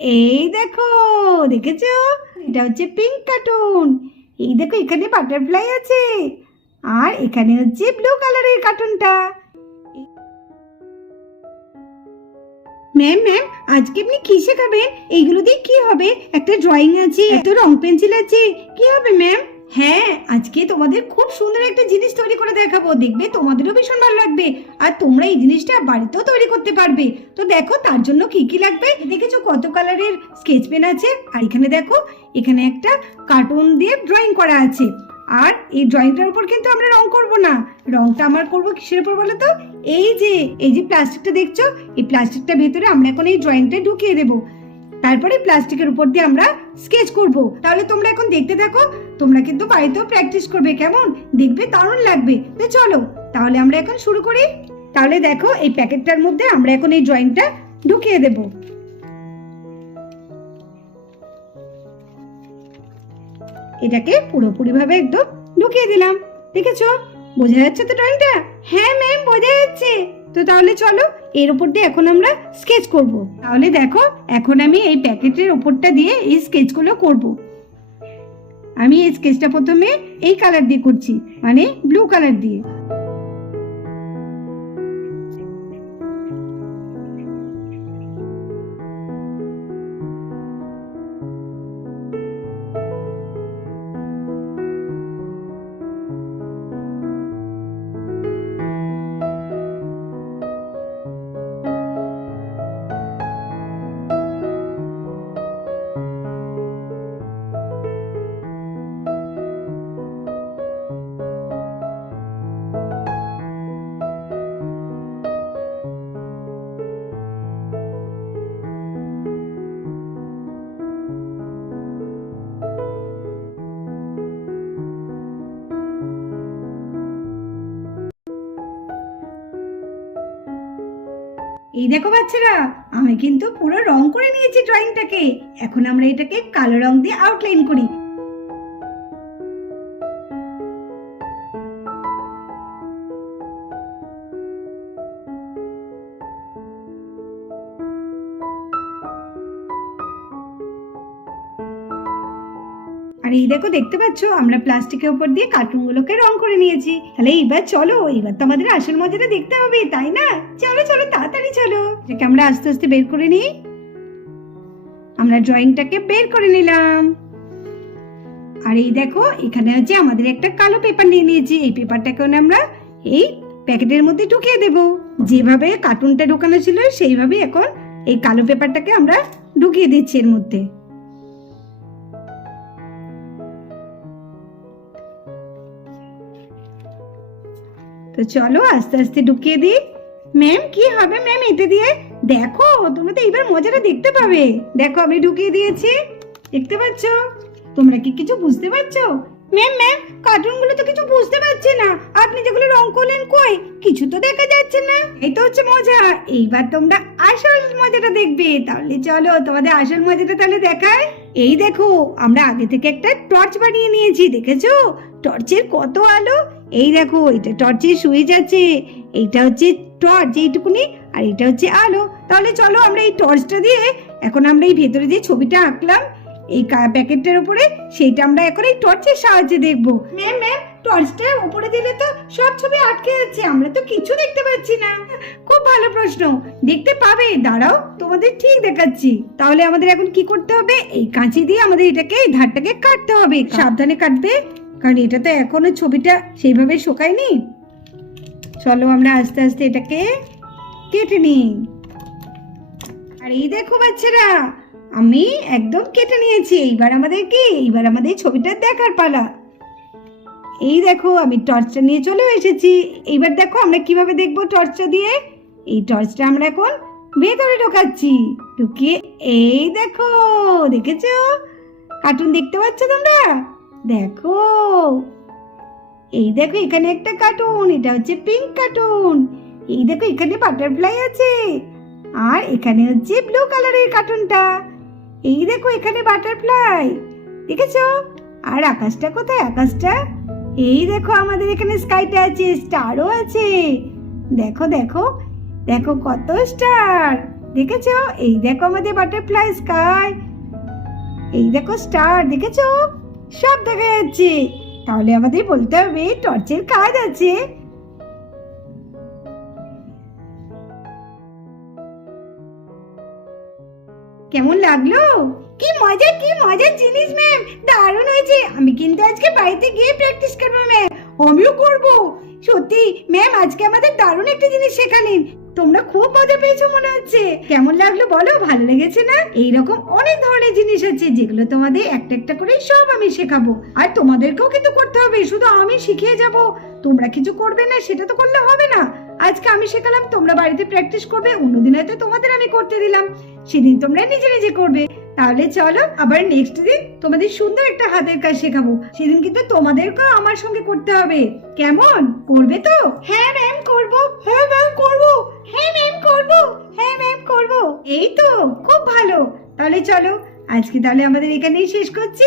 এই দেখো, দেখেছো? এটা হচ্ছে পিঙ্ক কার্টুন। এই দেখো, এখানে বাটারফ্লাই আছে, আর এখানে হচ্ছে ব্লু কালারের কার্টুনটা। ম্যাম ম্যাম, আজকে আপনি কি শেখাবেন? এইগুলো দিয়ে কি হবে? একটা ড্রয়িং আছে, এত রং পেন্সিল আছে, কি হবে ম্যাম? হ্যাঁ, আজকে তোমাদের খুব সুন্দর একটা জিনিস তৈরি করে দেখাবো, দেখবে তোমাদেরও ভীষণ ভালো লাগবে, আর তোমরা এই জিনিসটা বাড়িতেও তৈরি করতে পারবে। তো দেখো, তার জন্য কি কি লাগবে। দেখেছো কত কালারের স্কেচ পেন আছে, আর এখানে দেখো, এখানে একটা কার্টুন দিয়ে ড্রয়িং করা আছে। আর এই ড্রয়িংটার উপর কিন্তু আমরা রং করব না, রংটা আমরা করবো কিসের উপর বলো তো? এই যে প্লাস্টিকটা দেখছো, এই প্লাস্টিকটা ভেতরে আমরা এখন এই ড্রয়িংটা ঢুকিয়ে দেবো, তারপরে প্লাস্টিকের উপর দিয়ে আমরা স্কেচ করব। তাহলে তোমরা এখন দেখতে থাকো, তোমরা কিন্তু বাড়িতেও প্র্যাকটিস করবে, কেমন? দেখবে দারুণ লাগবে। তো চলো তাহলে আমরা এখন শুরু করি। তাহলে দেখো, এই প্যাকেটটার মধ্যে আমরা এখন এই ড্রয়িংটা ঢুকিয়ে দেব। এটাকে পুরোপুরি ভাবে একদম ঢুকিয়ে দিলাম। দেখেছো, বোঝা যাচ্ছে তো ড্রয়িংটা? হ্যাঁ ম্যাম, বোঝা যাচ্ছে। তো তাহলে চলো, এর উপর দিয়ে এখন আমরা স্কেচ করব। তাহলে দেখো, এখন আমি এই প্যাকেটের উপরটা দিয়ে এই স্কেচগুলো করব। আমি এই স্কেচটা প্রথমে এই কালার দিয়ে করছি, মানে ব্লু কালার দিয়ে। এই দেখো বাচ্চারা, আমি কিন্তু পুরো রং করে নিয়েছি ড্রয়িংটাকে। এখন আমরা এটাকে কালো রং দিয়ে আউটলাইন করি। আর এই দেখো, দেখতে পাচ্ছ আমরা প্লাস্টিকের উপর দিয়ে কার্টুনগুলোকে রং করে নিয়েছি। তাহলে এইবার চলো, এইবার তো আমাদের আসল মজাটা দেখতে হবে, তাই না? চলো চলো, তাড়াতাড়ি চলো। এটাকে আমরা আস্তে আস্তে বের করে নিই। আমরা ড্রয়িংটাকে বের করে নিলাম। আর এই দেখো, এখানে হচ্ছে আমাদের একটা কালো পেপার নিয়ে নিয়েছি। এই পেপারটাকে আমরা এই প্যাকেটের মধ্যে ঢুকিয়ে দেব। যেভাবে কার্টুনটা ঢোকানো ছিল সেইভাবে এখন এই কালো পেপারটাকে আমরা ঢুকিয়ে দিচ্ছি এর মধ্যে। তো চলো আস্তে আস্তে ঢুকিয়ে দিই। ম্যাম, কি হবে ম্যাম এটা দিয়ে? দেখো, তোমরা তো এইবার মজাটা দেখতে পাবে। দেখো, আমি ঢুকিয়ে দিয়েছি, দেখতে পাচ্ছ? তোমরা কি কিছু বুঝতে পারছো? ম্যাম ম্যাম, কার্টুনগুলো তো কিছু বুঝতে পারছি না। আপনি যেগুলো রং করলেন, কই কিছু তো দেখা যাচ্ছে না। এই তো হচ্ছে মজা। এইবার তোমরা আসল মজাটা দেখবে। তাহলে চলো, তোমাদের আসল মজাটা তাহলে দেখায়। এই দেখো, আমরা আগে থেকে একটা টর্চ বানিয়ে নিয়েছি, দেখেছো? টর্চের কত আলো। এই দেখো, এটা টর্চের সুইচ আছে, এইটা হচ্ছে টর্চ এইটুকুনি, আর এটা হচ্ছে আলো। তাহলে চলো, আমরা এই টর্চটা দিয়ে এখন আমরা এই ভেতরে যে ছবিটা আঁকলাম এই প্যাকেটটার উপরে, সেইটা আমরা এখন এই টর্চের সাহায্যে দেখবো। ম্যাম ম্যাম, টর্চটা উপরে দিলে তো সব ছবি আটকে যাচ্ছে, আমরা তো কিছু দেখতে পাচ্ছি না। খুব ভালো প্রশ্ন, দেখতে পাবে, দাঁড়াও তোমাদের ঠিক দেখাচ্ছি। তাহলে আমাদের এখন কি করতে হবে? এই কাঁচি দিয়ে আমাদের এটাকে, এই ধারটাকে কাটতে হবে। সাবধানে কাটবে, কারণ এটা তো এখনো ছবিটা সেইভাবে শুকায়নি। চলো আমরা আস্তে আস্তে এটাকে কেটে নিই। আর এই দেখো বাচ্চারা, আমি একদম কেটে নিয়েছি। এইবার আমাদের ছবিটা দেখার পালা। এই দেখো, আমি টর্চটা নিয়ে চলে এসেছি। এইবার দেখো আমরা কিভাবে দেখবো টর্চটা দিয়ে। এই টর্চটা আমরা এখন ভেতরে ঢোকাচ্ছি। ঢুকিয়ে এই দেখো, দেখেছো? কার্টুন দেখতে পাচ্ছ তোমরা? দেখো, এই দেখো, এখানে একটা কার্টুন, এটা হচ্ছে পিঙ্ক কার্টুন। এই দেখো, এখানে বাটারফ্লাই আছে, আর এখানে হচ্ছে ব্লু কালারের কার্টুনটা। এই দেখো, এখানে বাটারফ্লাই, দেখেছো? আর আকাশটা কোথায়? আকাশটা এই দেখো, আমাদের এখানে স্কাইটা আছে, স্টারও আছে। দেখো দেখো দেখো, কত স্টার। দেখেছো? এই দেখো আমাদের বাটারফ্লাই স্কাই, এই দেখো স্টার, দেখেছো? সব দেখা যাচ্ছে। তাহলে আমাদের বলতে হবে টর্চের কাজ আছে। কেমন লাগলো? কি মজা, কি মজার জিনিস ম্যাম, দারুণ হয়েছে। আমি কিন্তু আজকে বাড়িতে গিয়ে প্র্যাকটিস করবো ম্যাম। আমিও করব। সত্যি ম্যাম, আজকে আমাদের দারুণ একটা জিনিস শেখালেন। তোমরা খুব মজা পেয়েছো মনে হচ্ছে। কেমন লাগলো বলো? ভালো লেগেছে না? এইরকম অনেক ধরনের জিনিস আছে যেগুলো তোমাদের একটা একটা করে সব আমি শেখাবো। আর তোমাদেরকেও কিন্তু করতে হবে, শুধু আমি শিখিয়ে যাব তোমরা কিছু করবে না সেটা তো করলে হবে না। আজকে আমি শেখালাম, তোমরা বাড়িতে প্র্যাকটিস করবে, অন্যদিন হয়তো তোমাদের আমি করতে দিলাম, সেদিন তোমরা নিজে নিজে করবে। তাহলে চলো আবার নেক্সট দিন তোমাদের সুন্দর একটা হাতের কাজ শেখাবো, সেদিন কিন্তু তোমাদেরকেও আমার সঙ্গে করতে হবে। কেমন? করবে তো? হ্যাঁ ম্যাম করবো। হ্যাঁ ম্যাম করবো। হ্যাঁ ম্যাম করবো। হ্যাঁ ম্যাম করবো। এই তো, খুব ভালো। তাহলে চলো আজকে তাহলে আমাদের এখানেই শেষ করছি।